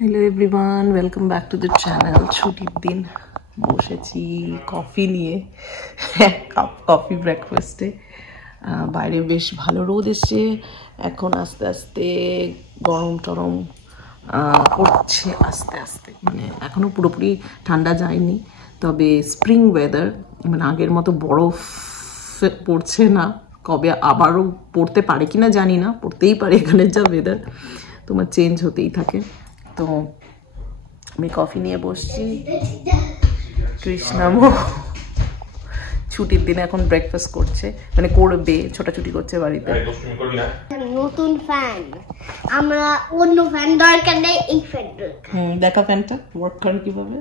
Hello everyone, welcome back to the channel. ছুটির দিন বসেছি কফি নিয়ে, এক কাপ কফি ব্রেকফাস্টে। বাইরে বেশ ভালো রোদ এসছে, এখন আস্তে আস্তে গরম টরম পড়ছে আস্তে আস্তে, মানে এখনও পুরোপুরি ঠান্ডা যায়নি, তবে স্প্রিং ওয়েদার, মানে আগের মতো বরফ পড়ছে না। কবে আবারও পড়তে পারে কিনা জানি না, পড়তেই পারে, এখানের যা ওয়েদার তোমার চেঞ্জ হতেই থাকে। তো আমি কফি নিয়ে বসছি, কৃষ্ণামো ছুটির দিনে এখন ব্রেকফাস্ট করছে, মানে করবে, ছোটাছুটি করছে বাড়িতে। নতুন ফ্যান, আমরা অন্য ফ্যান দরকার নেই, এই ফ্যান দেখা ফ্যানটা ওয়ার্ক করে কিভাবে,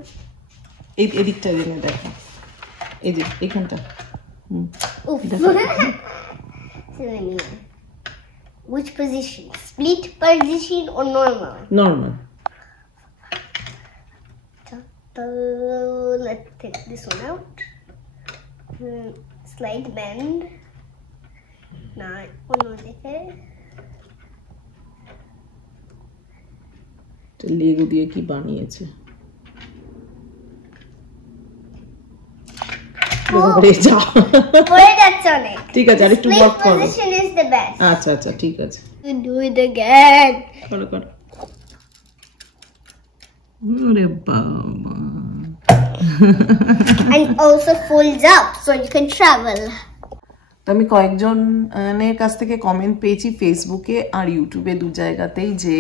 এই এদিকটা জেনে দেখা, এই যে এইখানটা। Which position? Split position or normal? Normal. So let's take this one out. Slide bend. Now one more there. Lego দিয়ে কি বানিয়েছে, ঠিক আছে, আর একটু ওয়ার্ক করো। Position is the best. আচ্ছা আচ্ছা ঠিক আছে, Do it again. করো করো। আরে বাবা, And also folds up so you can travel. তো আমি কয়েকজনের কাছ থেকে কমেন্ট পেয়েছি ফেসবুকে আর ইউটিউবে, দু জায়গাতেই, যে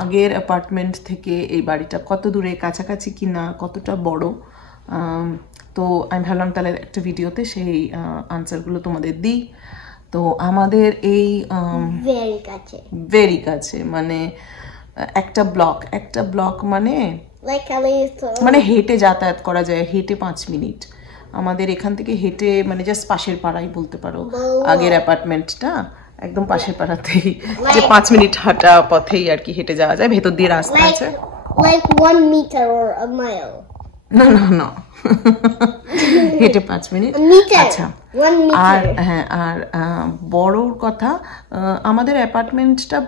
আগের অ্যাপার্টমেন্ট থেকে এই বাড়িটা কত দূরে, কাছাকাছি কিনা, কতটা বড়। তো আমি ভাবলাম তাহলে একটা ভিডিওতে সেই আনসারগুলো তোমাদের দিই। তো আমাদের এই ভেরি কাছে, মানে একটা ব্লক মানে হেঁটে যাতায়াত করা যায়, হেঁটে 5 মিনিট। আমাদের এখান থেকে হেঁটে, মানে জাস্ট পাশের পাড়াই বলতে পারো, আগের অ্যাপার্টমেন্টটা একদম পাশের পাড়াতেই, যে 5 মিনিট হাঁটা পথেই আর কি হেঁটে যাওয়া যায়, ভেতর দিয়ে রাস্তা আছে। Like 1 meter or a mile. না হেঁটে 5 মিনিট। আচ্ছা, আর হ্যাঁ, আর বড়র কথা, আমাদের অ্যাপার্টমেন্টটা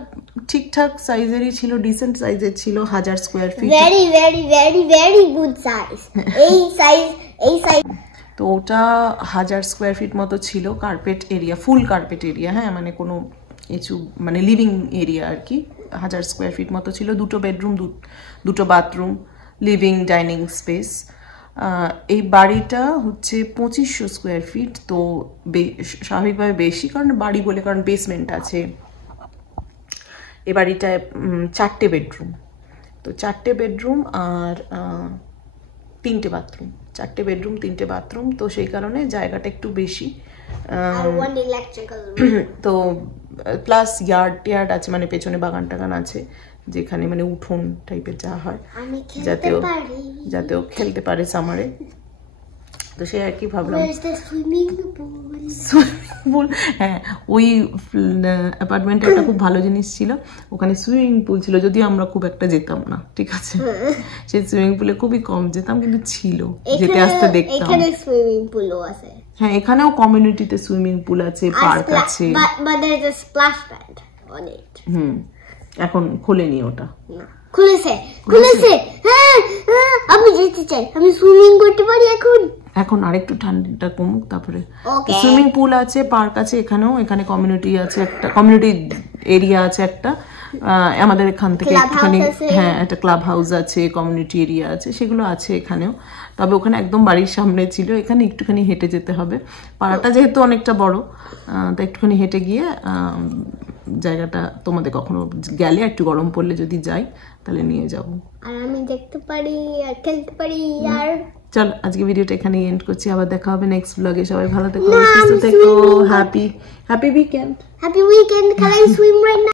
ঠিকঠাক সাইজেরই ছিল, ডিসেন্ট সাইজের ছিল, 1000 square feet, very very very very good size. এই সাইজ তো ওটা 1000 স্কোয়ার ফিট মতো ছিল, কার্পেট এরিয়া, ফুল কার্পেট এরিয়া, হ্যাঁ, মানে কোনো কিছু, মানে লিভিং এরিয়া আর কি। 1000 স্কোয়ার ফিট মতো ছিল, 2টো বেডরুম, 2টো বাথরুম, লিভিং ডাইনিং স্পেস। এই বাড়িটা হচ্ছে 2500 স্কোয়ার ফিট, তো স্বাভাবিকভাবে বেশি, কারণ বাড়ি বলে, কারণ বেসমেন্ট আছে। এই বাড়িটায় 4টে বেডরুম, তো 4টে বেডরুম আর 3টে বাথরুম, 4টে বেডরুম 3টে বাথরুম, তো সেই কারণে জায়গাটা একটু বেশি। তো প্লাস ইয়ার্ড আছে, মানে পেছনে বাগান টাগান আছে, যেখানে মানে উঠোন টাইপের যা হয়, যাতেও খেলতে পারে সামারে। তো সে আর কি ভাবলাম সুইমিং পুল, হ্যাঁ, ওই অ্যাপার্টমেন্টে একটা খুব ভালো জিনিস ছিল, ওখানে সুইমিং পুল ছিল, যদিও আমরা খুব একটা যেতাম না, ঠিক আছে, সেই সুইমিং পুলে খুবই কম যেতাম, কিন্তু ছিল, যেতে আসতে দেখতাম। এখানে সুইমিং পুলও আছে, হ্যাঁ, এখানেও কমিউনিটিতে সুইমিং পুল আছে, পার্ক আছে, but there's a splash pad on it. এখন খোলেনি ওটা, খুলেছে। হ্যাঁ, আমি যেতে চাই, আমি সুইমিং করতে পারি এখন আরেকটু ঠান্ডাটা কমুক, তারপরে সুইমিং পুল আছে, পার্ক আছে, এখানে কমিউনিটি আছে, একটা কমিউনিটি এরিয়া আছে একটা, আমাদের এখান থেকে একটুখানি, হ্যাঁ, একটা ক্লাব হাউস আছে, কমিউনিটি এরিয়া আছে, সেগুলো আছে এখানেও। তবে ওখানে একদম বাড়ির সামনে ছিল, এখানে একটুখানি হেঁটে যেতে হবে। পাড়াটা যেহেতু অনেকটা বড়, তাই একটুখানি হেঁটে গিয়ে জায়গাটা তোমাদের কখনো গেলে, একটু গরম পড়লে যদি যাই তাহলে নিয়ে যাবো, আর আমি দেখতে পারি আর খেলতে পারি। আর চল, আজকে ভিডিওটা এখানেই এন্ড করছি, আবার দেখা হবে নেক্সট ব্লগে। সবাই ভালো থেকো, সুস্থ থেকো, happy weekend. Can I swim right now?